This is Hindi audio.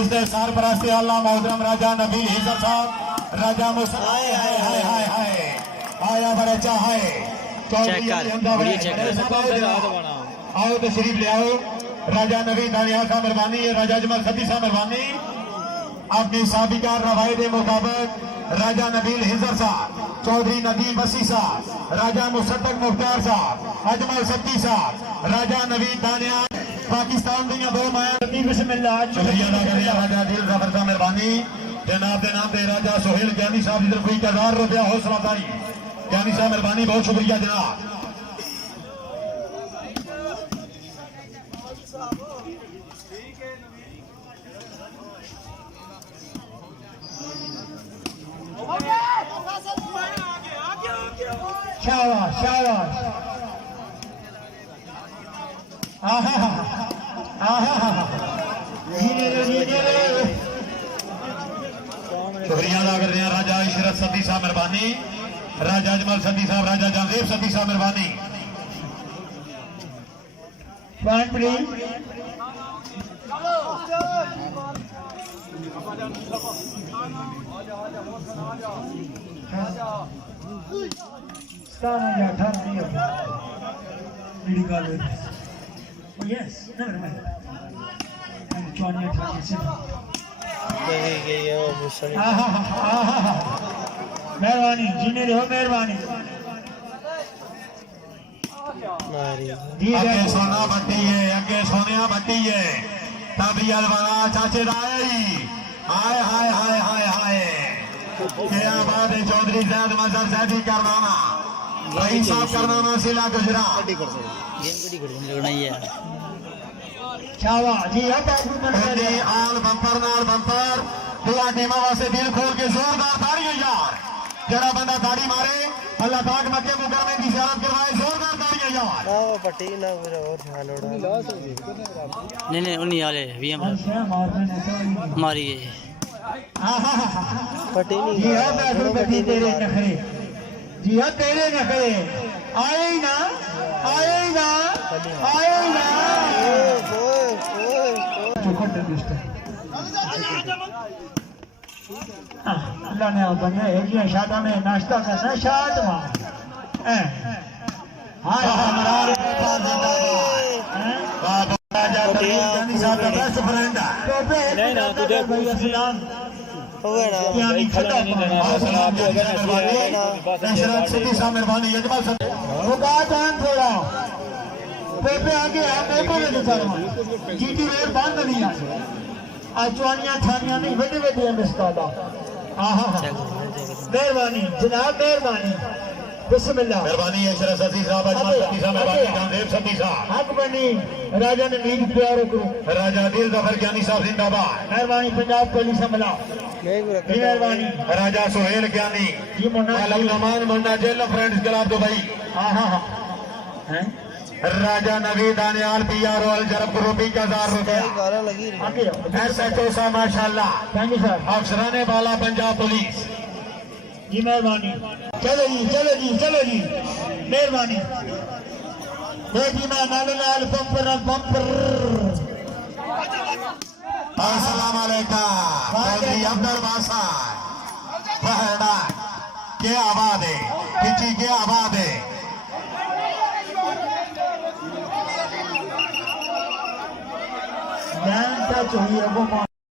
इसके सरपरस्ती अल्लाह मोहतरम राजा नबील हिजर साहब राजा मुसर आया बड़ा चाहे आओ तशरीफ ले आओ। राजा नबी दानिया साहब मेहरबानी राजा जमाल सदी साहब मेहरबानी अपनी साबिका रवायत मुताबिक राजा नबील हिजर साहब चौधरी नदीम वसी साहब राजा मुसद्दक मुख्तार साहब अजमल सत्ती साहब राजा नबी दानिया पाकिस्तान दुनिया दो माया बिस्मिल्लाह शुक्रिया अदा कर रहा राजा दिल जफर साहब मेहरबानी जनाब के नाम पे राजा सोहेल ज्ञानी साहब इधर कोई 1000 रुपया हौसला अफजाई ज्ञानी साहब मेहरबानी बहुत शुक्रिया जनाब। शाबाश शाबाश शुक्रिया अदा कर रहे हैं राजा इशरत सदी साहब मेहरबानी राजा अजमल सदी साहब राजा जहांगीर सदी साहब मेहरबानी। मेहरबानी जीने रहो मेहरबानी अगे सोना बट्टी है अगे सोनिया बट्टी है तभी अलवाना चाचे राय हाय हाय हाय हाय हाय क्या बात है चौधरी जैद मजहर जैदी करनामा भाई साहब करनामा सिला गुजरात जी आल बंपर नाल बंपर दुआ टीमा वास्ते दिल खोल के जोरदार ताड़ियां यार जरा बंदा ताड़ी मारे अल्लाह पाक मक्के मुकर्रमे की ज़ियारत करवाए जोरदार ताड़ियां यार ना पट्टी ना पूरा और ध्यान लोड़ा नहीं उन्हीं वाले वीएम मारी है पट्टी नहीं जी हां मैं तेरे नखरे जी हां तेरे नखरे आए ही ना अल्लाह ने बने है शादा में नाश्ता करना शाद जीटी वेर बंद नहीं चौनिया थानिया नहीं वेटे वेटे मिसकादा मेहरबानी जनाब मेहरबानी बिस्मिल्लाह मेहरबानी इशरत सदी साहब अजमल सदी साहब मेहरबानी जामदेव सदी साहब हक बनी राजा ने नींद प्यार करो राजा दिल जफर ज्ञानी साहब जिंदाबाद मेहरबानी पंजाब पुलिस हमला मेहरबानी Raja Sohail Gyani ji Munna Alman Munna jail friends club Dubai हैं राजा नवी दानियाल पीआर अल जरब ग्रुपी का 1000 रुपया एसएचओ साहब माशाल्लाह थैंक यू सर अफसराने वाला पंजाब पुलिस जी मेहरबानी चलो जी मेहरबानी बेटी मैं नाल बम्पर अस्सलाम वालेकुम चौधरी अब्दुल बासा बहड़ा के आबाद है पिछी के आबाद है चाहिए वो